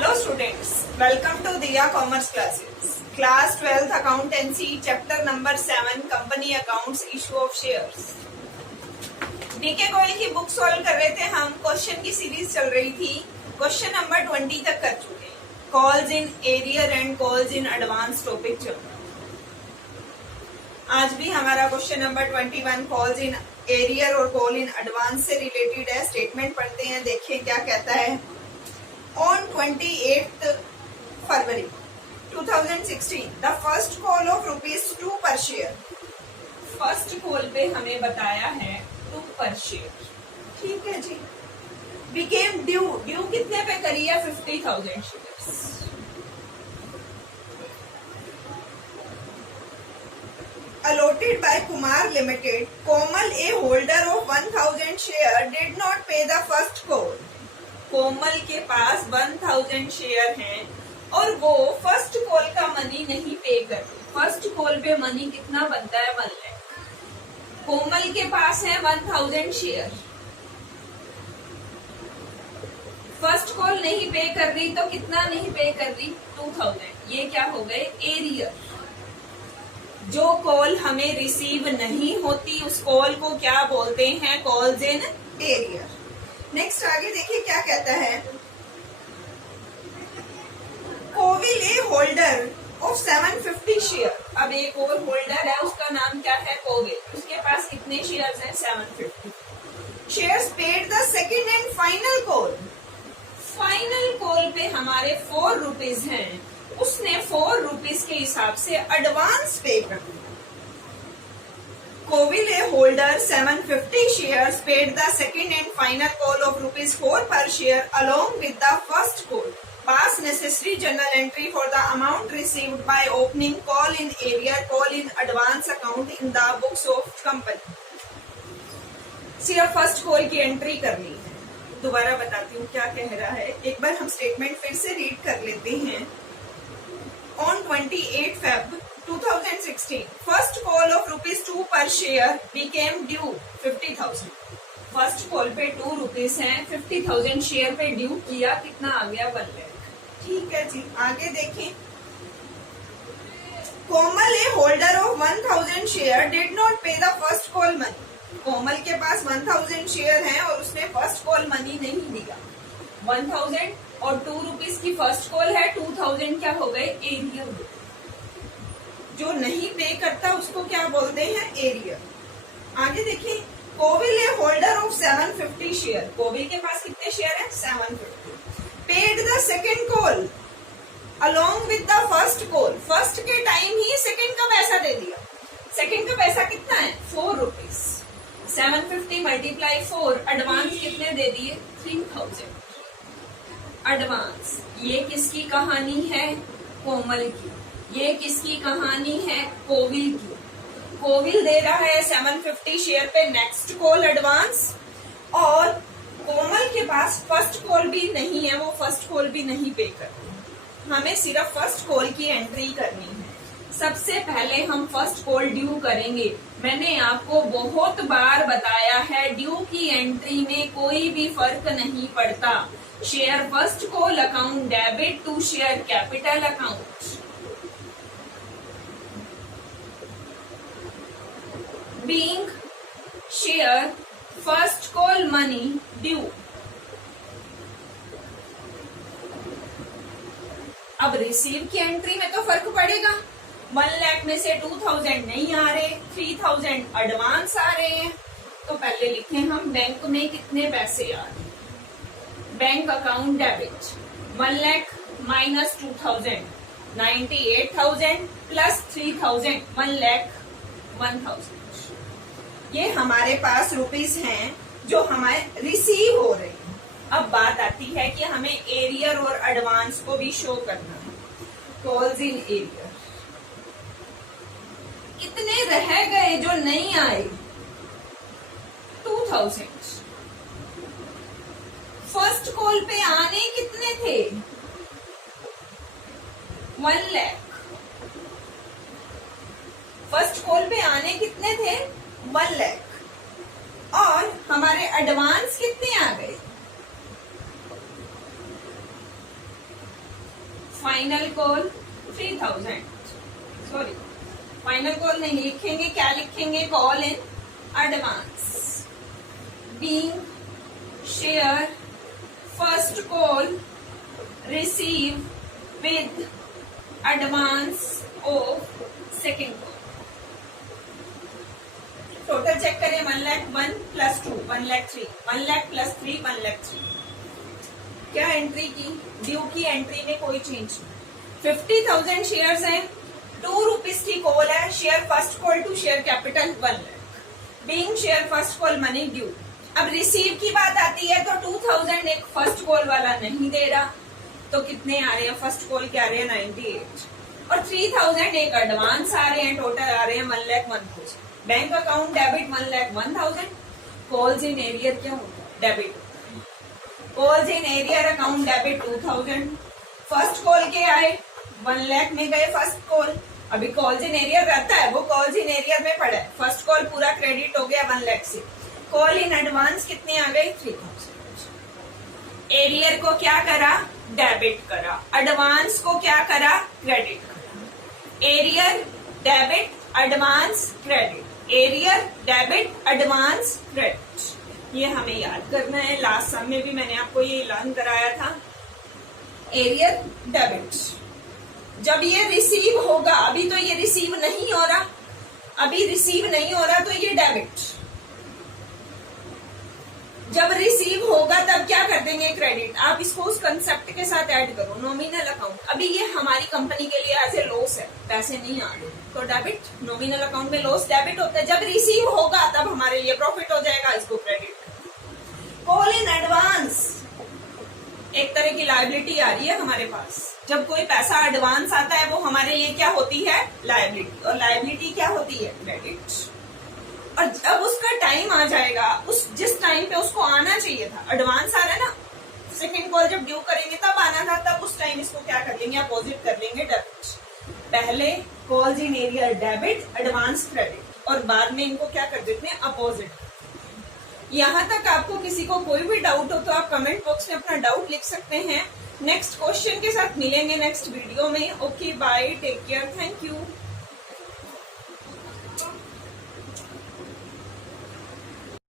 Hello students, welcome to Diya Commerce Classes. Class 12th Accountancy, Chapter number 7, Company Accounts, Issue of Shares. DK Goyal की book solve कर रहे थे हम. Question की series चल रही थी. क्वेश्चन नंबर 20 तक कर चुके हैं. Calls in arrear and calls in advance topic चल रहा है. आज भी हमारा question number 21 calls in arrear और कॉल इन एडवांस से रिलेटेड है. स्टेटमेंट पढ़ते हैं, देखिए क्या कहता है. On 28th February 2016, the first call of ₹2 per share. First call पे हमें बताया है 2 पर शेयर. ठीक है जी. Became due कितने पे करी है? 50,000 shares. Allotted by Kumar Limited, Komal, a holder of 1,000 share, did not pay the first call. कोमल के पास 1000 शेयर हैं और वो फर्स्ट कॉल का मनी नहीं पे करते. फर्स्ट कॉल पे मनी कितना बनता है? 1 लाख. कोमल के पास है 1000 शेयर. फर्स्ट कॉल नहीं पे कर रही तो कितना नहीं पे कर रही? 2000. ये क्या हो गए? एरियर. जो कॉल हमें रिसीव नहीं होती उस कॉल को क्या बोलते हैं? Calls in arrear. नेक्स्ट आगे देखिए क्या कहता है. कोविल ए होल्डर ऑफ 750 शेयर. अब एक और होल्डर है, उसका नाम क्या है? कोविल. उसके पास कितने शेयर्स हैं? 750 shares. Paid the second and final call. Final call पे हमारे 4 रुपीज हैं. उसने 4 रुपीज के हिसाब से एडवांस पे कर दिया. Kovil, a holder, 750 shares, paid the second and final call of ₹4 per share along with the first call. Pass necessary journal entry for the amount received by opening call in area, call in advance account in the books of company. सिर्फ first call की entry करनी है. दोबारा बताती हूँ क्या कह रहा है. एक बार हम स्टेटमेंट फिर से रीड कर लेते हैं. On 28 Feb 2016, first call of ₹2 per share became due 50,000. First call पे 2 रुपीज है, 50,000 शेयर पे ड्यू किया. कितना आ गया? 1 लाख. ठीक है जी. आगे देखें. Komal, a holder of 1000 share, did not pay the first call money. Komal के पास 1000 शेयर हैं और उसने फर्स्ट कॉल मनी नहीं दिया. 1000 और 2 रुपीज की फर्स्ट कॉल है. 2000 क्या हो गए? एरियर. जो नहीं पे करता उसको क्या बोलते हैं? एरियर. आगे देखिए. कोविल, ए होल्डर ऑफ 750 शेयर. कोविल के पास कितने शेयर हैं? 750. Paid the second call along with the first call. First के टाइम ही सेकेंड का पैसा दे दिया. सेकेंड का पैसा कितना है? 4 रुपीज. 750 मल्टीप्लाई 4. एडवांस कितने दे दिए? 3000 एडवांस. ये किसकी कहानी है? कोमल की. ये किसकी कहानी है? कोविल की. कोविल दे रहा है 750 शेयर पे नेक्स्ट कॉल एडवांस और कोमल के पास फर्स्ट कॉल भी नहीं है. वो फर्स्ट कॉल भी नहीं पे करती. हमें सिर्फ फर्स्ट कॉल की एंट्री करनी है. सबसे पहले हम फर्स्ट कॉल ड्यू करेंगे. मैंने आपको बहुत बार बताया है ड्यू की एंट्री में कोई भी फर्क नहीं पड़ता. Share first call account debit to share capital account. Being share first call money due. अब रिसीव की एंट्री में तो फर्क पड़ेगा. 1 लाख में से 2000 नहीं आ रहे, 3000 एडवांस आ रहे हैं. तो पहले लिखें हम बैंक में कितने पैसे आ रहे. Bank account debit 1 lakh minus 2000 98,000 plus 3000 1 lakh 1000. ये हमारे पास रुपीस हैं जो हमारे रिसीव हो रहे हैं. अब बात आती है कि हमें एरियर और एडवांस को भी शो करना है. Calls in arrear. कितने रह गए जो नहीं आए? 2000. फर्स्ट कॉल पे आने कितने थे? 1 लाख. फर्स्ट कॉल पे आने कितने थे? 1 लाख. और हमारे एडवांस कितने आ गए? Final call 3000, sorry final call नहीं लिखेंगे, क्या लिखेंगे, call in advance being share first call receive with advance of second call. Total check करें, 1,01,000 प्लस 2 1,03,000, 1,00,000 प्लस 3 1,03,000। क्या एंट्री की, ड्यू की एंट्री में कोई चेंज नहीं। 50,000 शेयर्स हैं, 2 रुपीज की कॉल है, share first call to share capital 1,00,000 being share first call money due. अब रिसीव की बात आती है तो 2,000 एक फर्स्ट कॉल वाला नहीं दे रहा, तो कितने आ रहे हैं, फर्स्ट कॉल के आ रहे हैं 98 और 3,000 एक एडवांस आ रहे हैं, टोटल आ रहे हैं 1,01,000। Bank account debit 1,01,000, calls in arrear क्या होता है, debit. Calls in arrear account debit 2,000, first call के आए 1,00,000 में गए फर्स्ट कॉल, अभी कॉल्स इन एरियर रहता है, वो कॉल्स इन एरियर में पड़ा है, फर्स्ट कॉल पूरा क्रेडिट हो गया 1,00,000 से, कॉल इन एडवांस कितने आ गए 3,000। एरियर को क्या करा, डेबिट करा, एडवांस को क्या करा, क्रेडिट करा। Arrear debit advance credit, arrear debit advance credit, ये हमें याद करना है। लास्ट सम में भी मैंने आपको ये लर्न कराया था। एरियर डेबिट, जब ये रिसीव होगा, अभी तो ये रिसीव नहीं हो रहा, अभी रिसीव नहीं हो रहा तो ये डेबिट, जब रिसीव होगा तब क्या कर देंगे, क्रेडिट। आप इसको उस कंसेप्ट के साथ ऐड करो, नॉमिनल अकाउंट, अभी ये हमारी कंपनी के लिए एज ए लॉस है, पैसे नहीं आ रहे तो डेबिट, नॉमिनल अकाउंट में लॉस डेबिट होता है, जब रिसीव होगा तब हमारे लिए प्रॉफिट हो जाएगा, इसको क्रेडिट। कॉल इन एडवांस एक तरह की लायबिलिटी आ रही है हमारे पास, जब कोई पैसा एडवांस आता है वो हमारे लिए क्या होती है, लायबिलिटी, और लायबिलिटी क्या होती है, क्रेडिट। और जब उसका टाइम आ जाएगा, उस जिस टाइम पे उसको आना चाहिए था, एडवांस आ रहा है ना, सेकेंड कॉल जब ड्यू करेंगे तब आना था, तब उस टाइम इसको क्या कर लेंगे, अपोजिट कर लेंगे, डेबिट। पहले calls in arrear debit advance credit, और बाद में इनको क्या कर देते हैं, अपोजिट। यहाँ तक आपको किसी को कोई भी डाउट हो तो आप कमेंट बॉक्स में अपना डाउट लिख सकते हैं। नेक्स्ट क्वेश्चन के साथ मिलेंगे नेक्स्ट वीडियो में। Okay bye, take care, thank you.